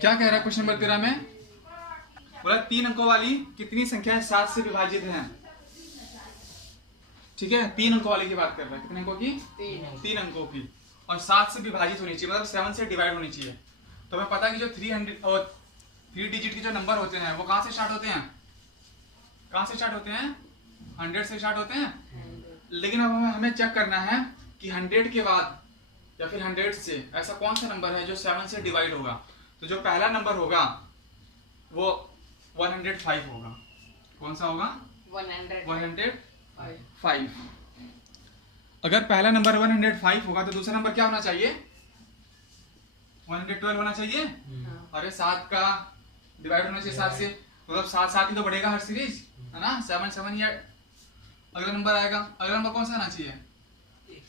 क्या कह रहा है क्वेश्चन नंबर 13 में? बोला 3 अंकों वाली कितनी संख्या 7 से विभाजित है। ठीक है, 3 अंकों वाली की बात कर रहा है। कितने अंकों की? 3 अंकों की, और 7 से विभाजित होनी चाहिए, मतलब 7 से डिवाइड होनी चाहिए। तो हमें पता है कि जो 300 और 3 डिजिट के जो नंबर होते हैं वो कहाँ से स्टार्ट होते हैं? कहाँ से स्टार्ट होते हैं? 100 से स्टार्ट होते हैं। लेकिन अब हमें चेक करना है कि 100 के बाद या फिर 100 से ऐसा कौन सा नंबर है जो 7 से डिवाइड होगा। तो जो पहला नंबर होगा वो 105 होगा। कौन सा होगा? 105। अगर पहला नंबर 105 होगा तो दूसरा नंबर क्या होना चाहिए? 112 होना चाहिए। अरे 7 का डिवाइड होना चाहिए 7 से, मतलब 7 ही तो बढ़ेगा हर सीरीज, है ना? 7 7 ही अगला नंबर आएगा। अगला नंबर कौन सा आना चाहिए?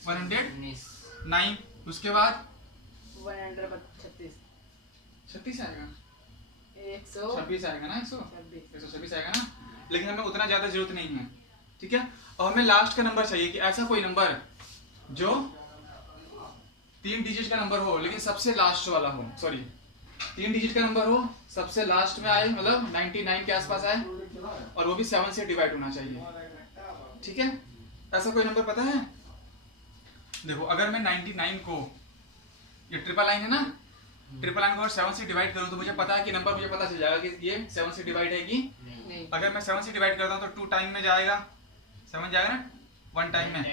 109। उसके बाद 36 आएगा, 126 आएगा ना, 126 आएगा ना। लेकिन हमें उतना ज्यादा जरूरत नहीं है। ठीक है, और हमें लास्ट का नंबर चाहिए कि ऐसा कोई नंबर जो 3 डिजिट का नंबर हो लेकिन सबसे लास्ट वाला हो, सॉरी 3 डिजिट का नंबर हो सबसे लास्ट में आए, मतलब 99 के आसपास आए, और वो भी 7 से डिवाइड होना चाहिए। ठीक है, ऐसा कोई नंबर पता है? देखो अगर मैं 99 को, ये ट्रिपल लाइन है ना, ट्रिपल लाइन को अगर 7 से डिवाइड करूं तो मुझे पता है कि नंबर, मुझे पता चल जाएगा कि ये 7 से डिवाइड है कि नहीं। अगर मैं 7 से डिवाइड करता हूं तो 2 टाइम में जाएगा, 7 जाएगा ना, 1 टाइम में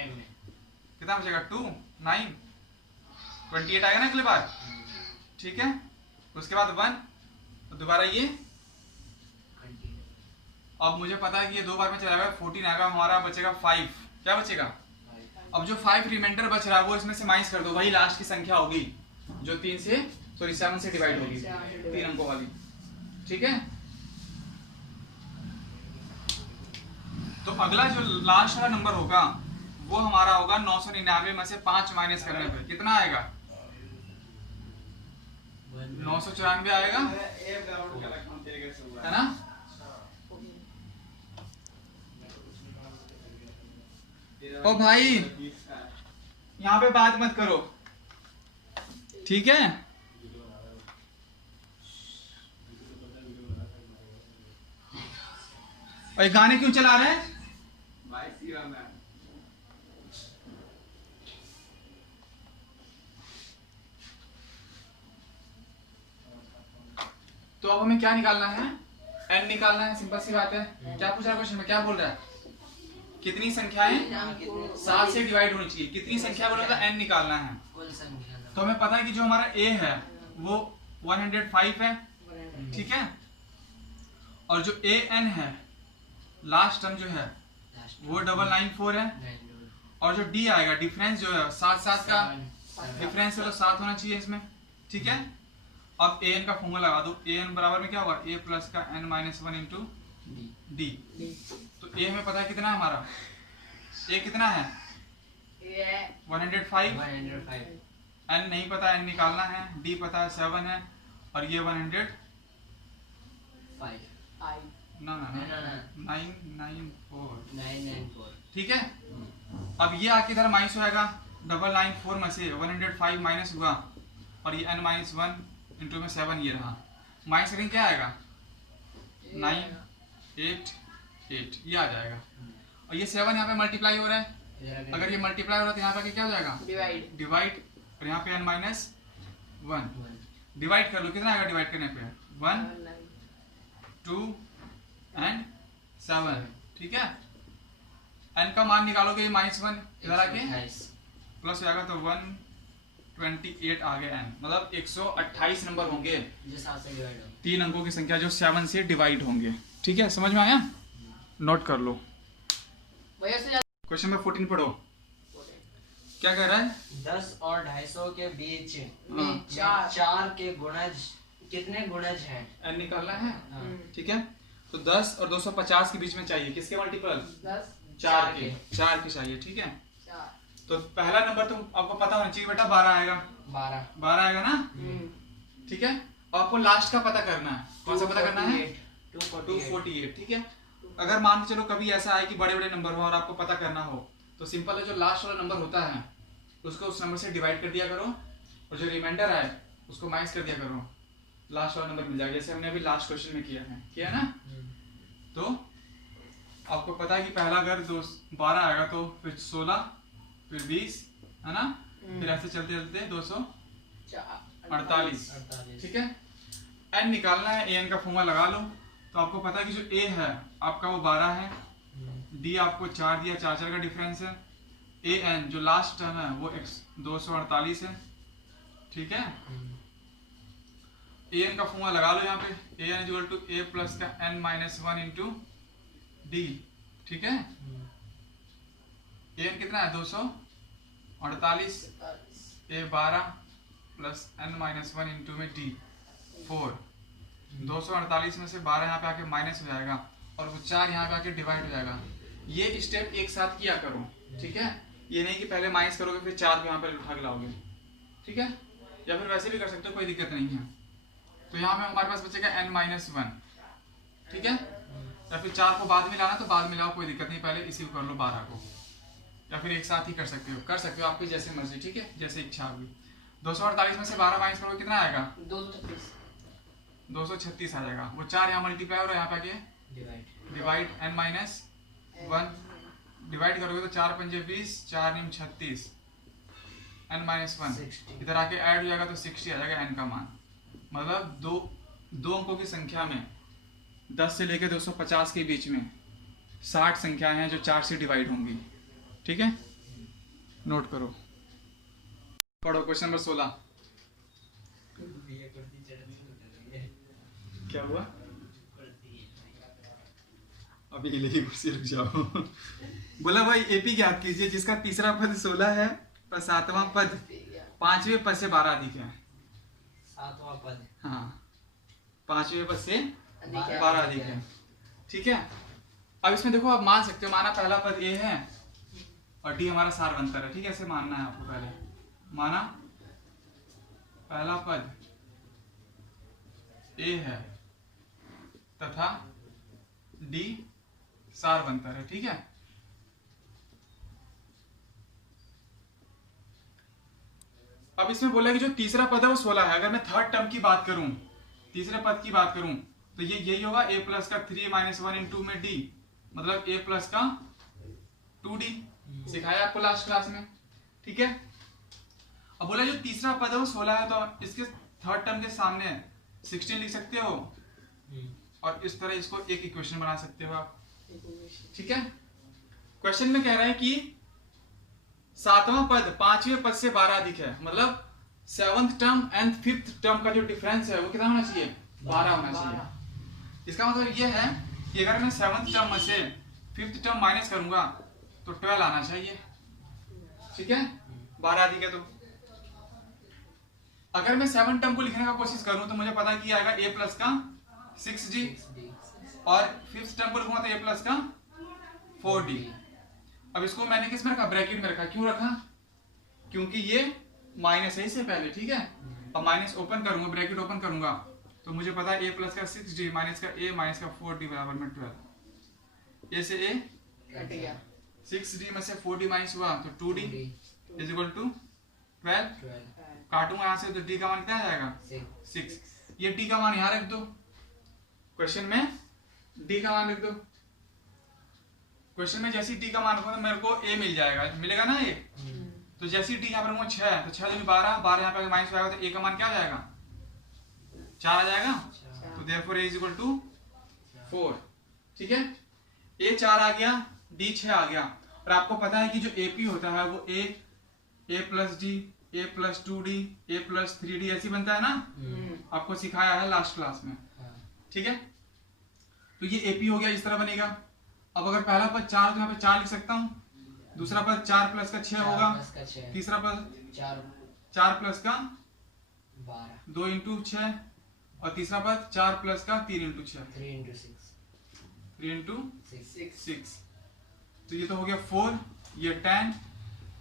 कितना बचेगा? 2 9 28 आएगा ना अगले बार। ठीक है, उसके बाद 1 तो दोबारा ये, अब मुझे पता है कि ये 2 बार में चला गया, 14 आएगा, हमारा बचेगा 5। क्या बचेगा? अब जो 5 रिमाइंडर बच रहा है वो इसमें से माइनस कर दो, वही लास्ट की संख्या होगी जो 7 से डिवाइड होगी, 3 अंकों वाली। ठीक है, तो अगला जो लास्ट वाला नंबर होगा वो हमारा होगा 999 में से 5 माइनस करने पे कितना आएगा? 994 आएगा, है ना? ओ भाई यहाँ पे बात मत करो, ठीक है? और ये गाने क्यों चला रहे हैं? तो अब हमें क्या निकालना है? n निकालना है, सिंपल सी बात है। क्या पूछ रहा है क्वेश्चन में? क्या बोल रहा है? कितनी संख्याएं 7 से डिवाइड होनी चाहिए, कितनी संख्या बोला था? n निकालना है। तो हमें पता है कि जो हमारा a है वो 105 है, ठीक है, और जो an है लास्ट टर्म जो है वो 994 है, और जो d आएगा डिफरेंस जो है 7 7 का डिफरेंस है तो 7 होना चाहिए इसमें। ठीक है, अब an का फॉर्मूला लगा दो, an बराबर में क्या होगा? a प्लस का n माइनस 1 इंटू डी। तो a हमें पता है कितना है हमारा, a कितना है? 105। n नहीं पता, n निकालना है, d पता है 7 है, और ये 105 ना 994। ठीक है, अब ये आके इधर माइनस हो जाएगा, 994 में से 105 माइनस हुआ, और ये n माइनस 1 इंटू में 7 ये रहा, माइनस करेंगे क्या आएगा? 988 ये आ जाएगा। और ये 7 यहाँ पे मल्टीप्लाई हो रहा है, अगर ये मल्टीप्लाई हो रहा है तो यहाँ पे क्या हो जाएगा? डिवाइड, और यहाँ पे n माइनस 1 डिवाइड कर लो, कितना आएगा डिवाइड करने पे? 1 2 एंड 7। ठीक है, n का मान निकालोगे ये -1 इधर आके प्लस हो जाएगा, तो 128 आ गया n, मतलब 128 नंबर होंगे 3 अंकों की संख्या जो 7 से डिवाइड होंगे। ठीक है, समझ में आया? नोट कर लो। क्वेश्चन नंबर 14 पढ़ो, क्या कह रहा है? 10 और 250 के बीच 4 के गुणज कितने गुणज हैं? n निकालना है। ठीक है, तो 10 और 250 के बीच में चाहिए किसके मल्टीपल? 4 के चाहिए। ठीक है, तो पहला नंबर तो आपको पता होना चाहिए बेटा, 12 आएगा। 12 आएगा ना? ठीक है, और आपको लास्ट का पता करना है। कौन सा पता करना है? 248। ठीक है, अगर मान के चलो कभी ऐसा है कि बड़े बड़े नंबर हो और आपको पता करना हो, तो सिंपल है, जो लास्ट वाला नंबर होता है उसको उस नंबर से डिवाइड कर दिया करो, और जो रिमाइंडर है उसको माइनस कर दिया करो। लास्ट वाला नंबर मिल जाएगा, जैसे हमने अभी लास्ट क्वेश्चन में किया ना। तो आपको पता है कि पहला अगर 12 आएगा तो फिर 16, फिर 20, है ना, फिर ऐसे चलते चलते 248, ठीक है। n निकालना है, an का फॉर्मूला लगा लो। तो आपको पता है कि जो a है आपका वो 12 है, d आपको 4 दिया, 4 का डिफरेंस है, an जो लास्ट टर्म है वो 248 है, ठीक है। an का फॉर्मूला लगा लो यहाँ पे, an equal to a plus का n माइनस 1 इंटू डी, ठीक है। an कितना है 248, a 12 प्लस n माइनस 1 इंटू में d 4। 248 में से 12 यहाँ पे आके माइनस हो जाएगा और वो 4 यहाँ पे आके डिवाइड हो जाएगा। ये स्टेप एक साथ किया करो, ठीक है। ये नहीं कि पहले माइनस करोगे फिर 4 को यहाँ पे उठा के लाओगे, ठीक है। या फिर वैसे भी कर सकते हो, कोई दिक्कत नहीं है। तो यहाँ पे हमारे पास बचेगा n माइनस 1, ठीक है। या फिर 4 को बाद में लाना तो बाद में लाओ, कोई दिक्कत नहीं, पहले इसी को कर लो 12 को, या फिर एक साथ ही कर सकते हो आपकी जैसे मर्जी, ठीक है, जैसे इच्छा होगी। 248 में से 12 माइनस करोगे कितना आएगा 236 आ जाएगा। वो 4 यहाँ मल्टीप्लाई और यहाँ पे आके डिवाइड n माइनस 1 डिवाइड करोगे तो 4 पंजे 20, 4 निम 36, n माइनस 1 इधर आके ऐड हो जाएगा तो 60 आ जाएगा n का मान। मतलब दो अंकों की संख्या में 10 से लेकर 250 के बीच में 60 संख्याएं हैं जो 4 से डिवाइड होंगी, ठीक है। नोट करो, पढ़ो क्वेश्चन नंबर 16। क्या हुआ? अभी लेके कुर्सी रुक जाओ। बोला भाई एपी ज्ञात कीजिए जिसका तीसरा पद 16 है और 7वां पद 5वें पद से 12 अधिक है। 7वां पद, हाँ, 5वें पद से 12 अधिक है, ठीक है। अब इसमें देखो आप मान सकते हो, माना पहला पद ए है और डी हमारा सारवंतर है, ठीक है। ऐसे मानना है आपको, पहले माना पहला पद ए है तथा डी सारवंतर है, ठीक है। अब इसमें बोला कि जो तीसरा पद है वो 16 है। अगर मैं थर्ड टर्म की बात करूं, तीसरे पद की बात करूं तो ये यही होगा a प्लस का 3 माइनस 1 इंटू में d, मतलब a प्लस का 2d, सिखाया आपको लास्ट क्लास में, ठीक है। अब बोला जो तीसरा पद है वो 16 है तो इसके थर्ड टर्म के सामने 16 लिख सकते हो और इस तरह इसको एक इक्वेशन बना सकते हो आप, ठीक है। क्वेश्चन में कह रहा है कि 7वां पद 5वें पद से 12 अधिक है, मतलब 7th term and 5th term का जो डिफरेंस है वो कितना होना चाहिए 12 होना चाहिए। इसका मतलब ये है कि अगर मैं 7th टर्म में से 5th टर्म माइनस करूंगा तो 12 आना चाहिए, ठीक है। 12 अधिक है तो अगर मैं 7 टर्म को लिखने का कोशिश करूं तो मुझे पता है कि आएगा a प्लस का 6d और 5th टर्म को लिखूंगा तो a प्लस का 4d। अब इसको मैंने किस में रखा, ब्रैकेट में रखा। क्यों रखा? क्योंकि ये माइनस है इससे पहले, ठीक है। अब माइनस ओपन करूंगा, ब्रैकेट ओपन करूंगा तो मुझे पता है a प्लस का 6d माइनस का a माइनस का 4d बराबर में 12। a से a कट गया, 6d में से 4d माइनस हुआ तो 2d इज इक्वल टू 12। काटूंगा यहाँ से तो d का मान क्या आ जाएगा 6। ये d का मान यहाँ रख दो, क्वेश्चन में d का मान रख दो। क्वेश्चन में जैसे d का मान रखो तो मेरे को a मिल जाएगा, मिलेगा ना ये। तो जैसे d यहाँ पर 6 है तो 6 दूनी 12, 12 यहाँ पे माइनस आएगा तो a का मान क्या आ जाएगा 4 आ जाएगा। तो therefore a is equal to 4, ठीक है। a 4 आ गया, d 6 आ गया। और आपको पता है कि जो ap होता है वो a plus d, a plus 2d, a plus 3d ऐसी बनता है ना, आपको सिखाया है लास्ट क्लास में, ठीक है। तो ये ap हो गया, इस तरह बनेगा। अब अगर पहला पद 4 तो यहाँ पे 4 लिख सकता हूँ, दूसरा पद 4 प्लस का 6 होगा, तीसरा पद 4 प्लस का 2 इंटू 6 और तीसरा पद 4 प्लस का 3 इंटू 6 3 इंटू 6। तो ये तो हो गया 4, ये 10,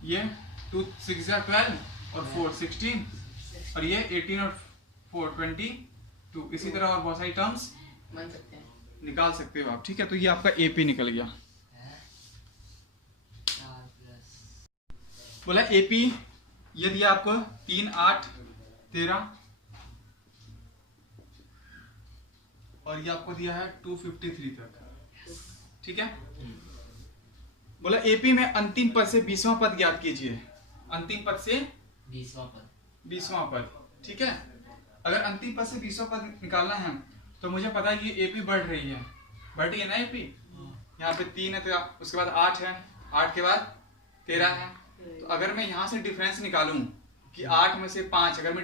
ये 2 6 12 और 4 16 और ये 18 और 4 22। इसी तरह और बहुत सारी टर्म्स बन सकते हैं, निकाल सकते हो आप, ठीक है। तो ये आपका एपी निकल गया। बोला एपी यदि आपको 3 8 13 और ये आपको दिया है 253 तक, ठीक है। बोला एपी में अंतिम पद से 20वां पद ज्ञात कीजिए, अंतिम पद से 20वां पद, ठीक है। अगर अंतिम पद से 20वां पद निकालना है तो मुझे पता है कि एपी बढ़ रही है, बढ़ रही है ना एपी। यहाँ पे 3 है तो उसके बाद 8 है, 8 के बाद 13 है। तो अगर मैं यहाँ से डिफरेंस निकालूं कि 8 में से 5, अगर मैं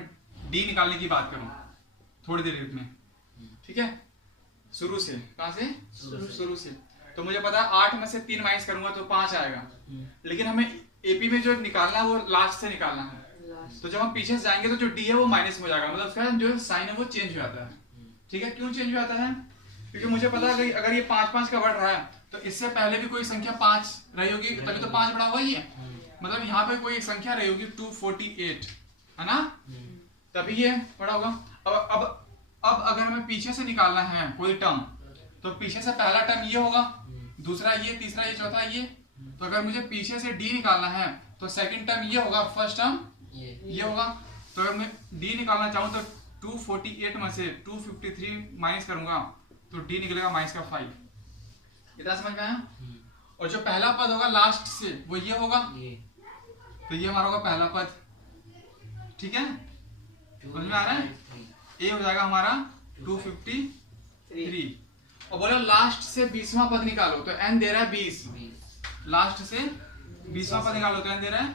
डी निकालने की बात करूं थोड़ी देर में, ठीक है, शुरू से, कहां से, शुरू से, तो मुझे पता है 8 में से 3 माइनस करूंगा तो 5 आएगा। लेकिन हमें एपी में जो निकालना है वो लास्ट से निकालना है, तो जब हम पीछे से जाएंगे तो जो डी है वो माइनस में हो जाएगा, मतलब उसका जो साइन है वो चेंज हो जाता है, ठीक है। क्यों चेंज हो जाता है? क्योंकि मुझे पता है अगर ये 5-5 का बढ़ रहा है तो इससे पहले भी कोई संख्या 5 रही होगी, तभी तो 5 बढ़ा हुआ ही है, मतलब यहाँ पे कोई एक संख्या रही होगी 248, है ना, तभी ये बढ़ा होगा। अब अगर हमें पीछे से निकालना है कोई टर्म, तो पीछे से पहला टर्म ये होगा, दूसरा ये, तीसरा ये, चौथा ये। तो अगर मुझे पीछे से डी निकालना है तो सेकंड टर्म ये होगा, फर्स्ट टर्म ये होगा। तो अगर मैं डी निकालना चाहूँ तो 248 में से 253 माइनस करूंगा तो डी निकलेगा -5। इतना समझ में आया? और जो पहला पद होगा लास्ट से वो ये होगा, तो ये हमारा होगा पहला पद, ठीक है, समझ में आ रहा है? ए हो जाएगा हमारा 253। और बोलो लास्ट से 20वां पद निकालो, तो एन दे रहा है 20, लास्ट से 20वां पद निकालो तो एन दे रहा है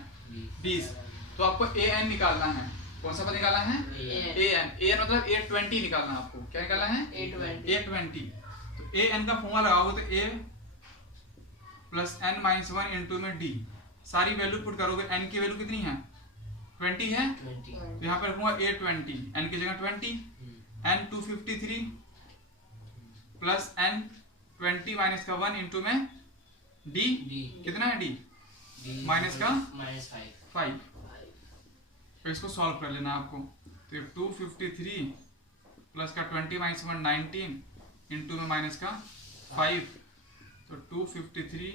20। तो आपको ए एन निकालना है, कौन सा पद निकालना है? ए एन मतलब 820 निकालना है आपको। क्या निकालना है? 820। तो ए एन का फॉर्मूला लगाओगे तो ए प्लस एन माइनस 1 इंटू में डी, सारी वैल्यू पुट करोगे, एन की वैल्यू कितनी है? 20 है, तो यहाँ पर रखूंगा 820, एन की जगह 20, एन 253 प्लस एन 20 माइनस का 1 इंटू में डी, कितना है डी? माइनस का -5। तो इसको सॉल्व कर लेना आपको, तो 253 प्लस का 20 माइनस 1 19 इंटू में माइनस का 5, तो 253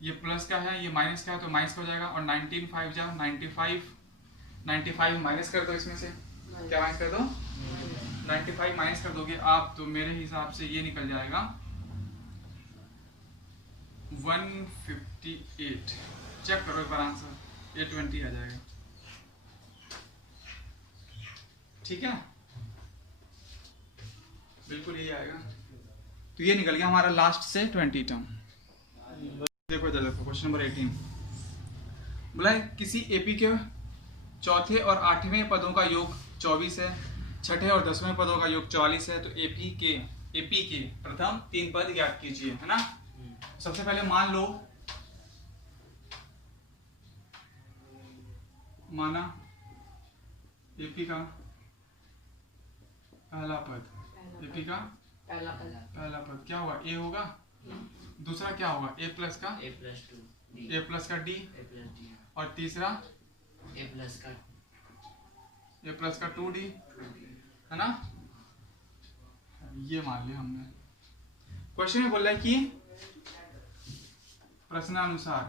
ये प्लस का है, ये माइनस का है, तो माइनस का हो जाएगा, और 19 5 जा 95 माइनस कर दो, इसमें से क्या माइनस कर दो? 95 माइनस कर दोगे आप तो मेरे हिसाब से ये निकल जाएगा 158। चेक करो एक बार आंसर, 820 आ जाएगा, ठीक है, बिल्कुल यही आएगा। तो ये निकल गया हमारा लास्ट से 20 टर्म। देखो इधर देखो, क्वेश्चन नंबर 18 बोला है किसी एपी के चौथे और 8वें पदों का योग 24 है, छठे और 10वें पदों का योग 44 है, तो एपी के प्रथम 3 पद ज्ञात कीजिए, है ना। सबसे पहले मान लो, माना एपी का पहला पद, एपी का पहला पद क्या होगा? ए होगा, दूसरा क्या होगा? ए प्लस का डी, और तीसरा ए प्लस का 2d, है ना। ये मान लिया हमने। क्वेश्चन में बोल रहा है कि प्रश्नानुसार,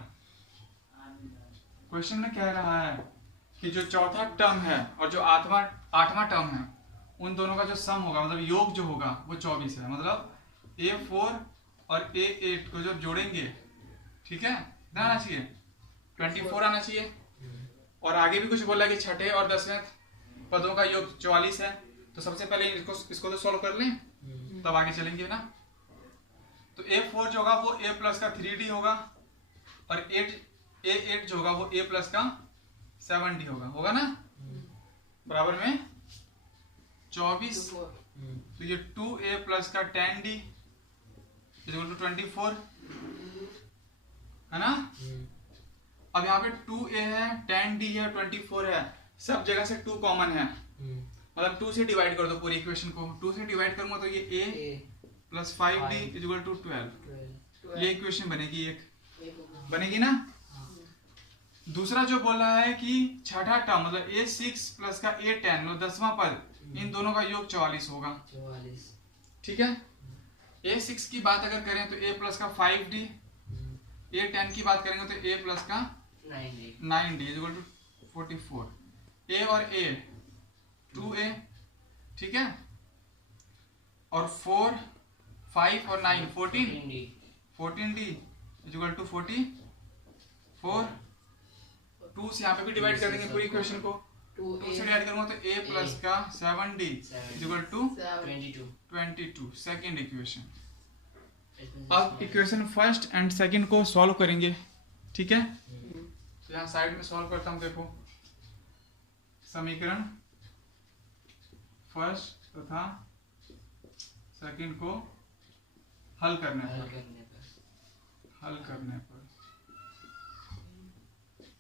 क्वेश्चन में कह रहा है कि जो चौथा टर्म है और जो आठवां टर्म है, उन दोनों का जो सम होगा, मतलब योग जो होगा वो 24 है, मतलब A4 और A8 को जब जोड़ेंगे, ठीक है, कितना आना चाहिए? 24 आना चाहिए। और आगे भी कुछ बोला कि छठे और 10वें पदों का योग 44 है, तो सबसे पहले इसको तो सॉल्व कर लें, तब आगे चलेंगे ना। तो A4 जो होगा वो A प्लस का 3D होगा, और A8 जो होगा वो A प्लस का 7D होगा ना, बराबर में 24। तो ये 2A प्लस का 10D इक्वल टू 24, है ना। अब यहाँ पे 2A है, 10D है, 24 है, सब जगह से 2 कॉमन है, मतलब 2 से डिवाइड कर दो पूरी इक्वेशन को। 2 से डिवाइड करूंगा तो ये A plus 5D equal to 12, ये इक्वेशन बनेगी, एक बनेगी ना। दूसरा जो बोल रहा है कि छठा टर्म मतलब A6 प्लस का A10 मतलब 10वां पद, इन दोनों का योग 44 होगा, ठीक है। A6 की बात अगर करें तो A प्लस का 5D, A10 की बात करेंगे तो A प्लस का 9D इक्वल टू 44। A और A 2A, ठीक है। और 4 5 और 9 14 14D 14D इक्वल टू 44 2 से यहाँ पे भी डिवाइड कर देंगे पूरी इक्वेशन को। 2 से डिवाइड करूंगा तो a प्लस का 7D equal to 22 second equation. अब इक्वेशन फर्स्ट एंड सेकंड को सॉल्व करेंगे, ठीक है। तो यहाँ साइड में सॉल्व करता हूँ। देखो समीकरण फर्स्ट तथा सेकंड को हल करने पर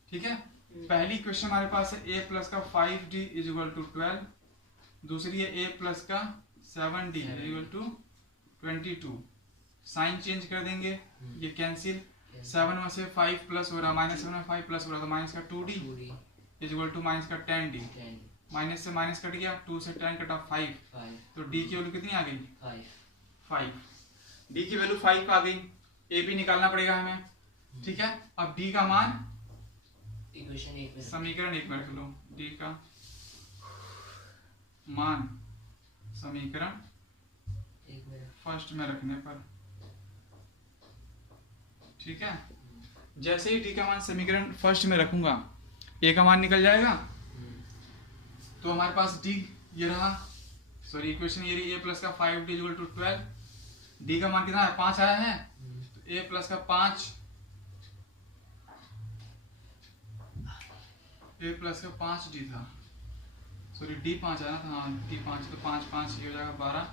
ठीक है। पहली इक्वेशन हमारे पास है a प्लस का 5D इज इक्वल टू 12, दूसरी है a प्लस का 7D is equal to 22। Sign change कर देंगे, ये कैंसिल, 7 में से 5 प्लस हो रहा, माइनस 7 में 5 प्लस हो रहा तो माइनस का 2D is equal to minus का 10D। माइनस से माइनस कट गया, 2 से 10 कटा 5, तो D की वैल्यू कितनी आ गई 5। D की वैल्यू 5 आ गई, A भी निकालना पड़ेगा हमें, ठीक है। अब D का मान समीकरण 1 में रख लो, D का मान समीकरण फर्स्ट में रखने पर, ठीक है। जैसे ही D का मान समीकरण फर्स्ट में रखूंगा A का मान निकल जाएगा, तो हमारे पास D ये रहा, सॉरी इक्वेशन ये रही, a प्लस का 5D इक्वल टू 12। D का मान कितना है 5 आया है, तो a प्लस का 5 a प्लस का 5D था, सॉरी D 5 आया था, हाँ D 5, तो 5 5 ये हो जाएगा 12,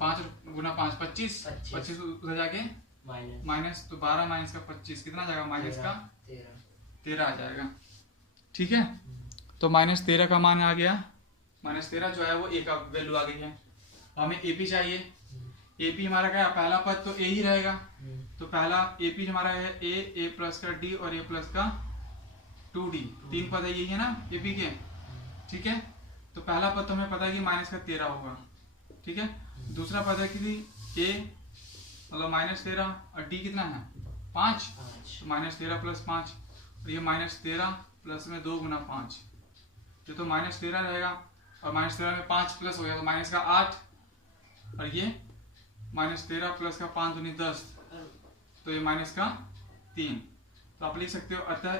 5 गुना 5 25 25 उधर जाके माइनस, तो 12 माइनस का 25 कितना आ जाएगा, माइनस का 13 आ जाएगा, ठीक है। तो माइनस 13 का मान आ गया, माइनस 13 जो है वो a का वैल्यू आ गई है। हमें AP चाहिए, AP हमारा क्या है, पहला पद तो a ही रहेगा, तो पहला AP हमारा है a प्लस का D और a प्लस का 2D, 3 पद है, यही है ना AP के, ठीक है। तो पहला पद तो हमें पता है कि माइनस का 13 होगा, ठीक है। दूसरा पद है कि a मतलब माइनस 13 और D कितना है 5, तो माइनस 13 प्लस 5, और ये माइनस 13 प्लस में 2 गुना 5, ये तो माइनस 13 रहेगा, और माइनस 13 में 5 प्लस हो गया तो माइनस का 8, और ये माइनस 13 प्लस का 5 दूनी 10, तो ये माइनस का 3। तो आप लिख सकते हो अतः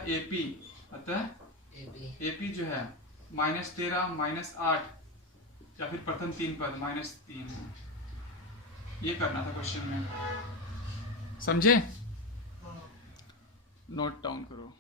AP जो है माइनस 13 माइनस 8 या फिर प्रथम 3 पद माइनस 3 है। ये करना था क्वेश्चन में, समझे, नोट डाउन करो।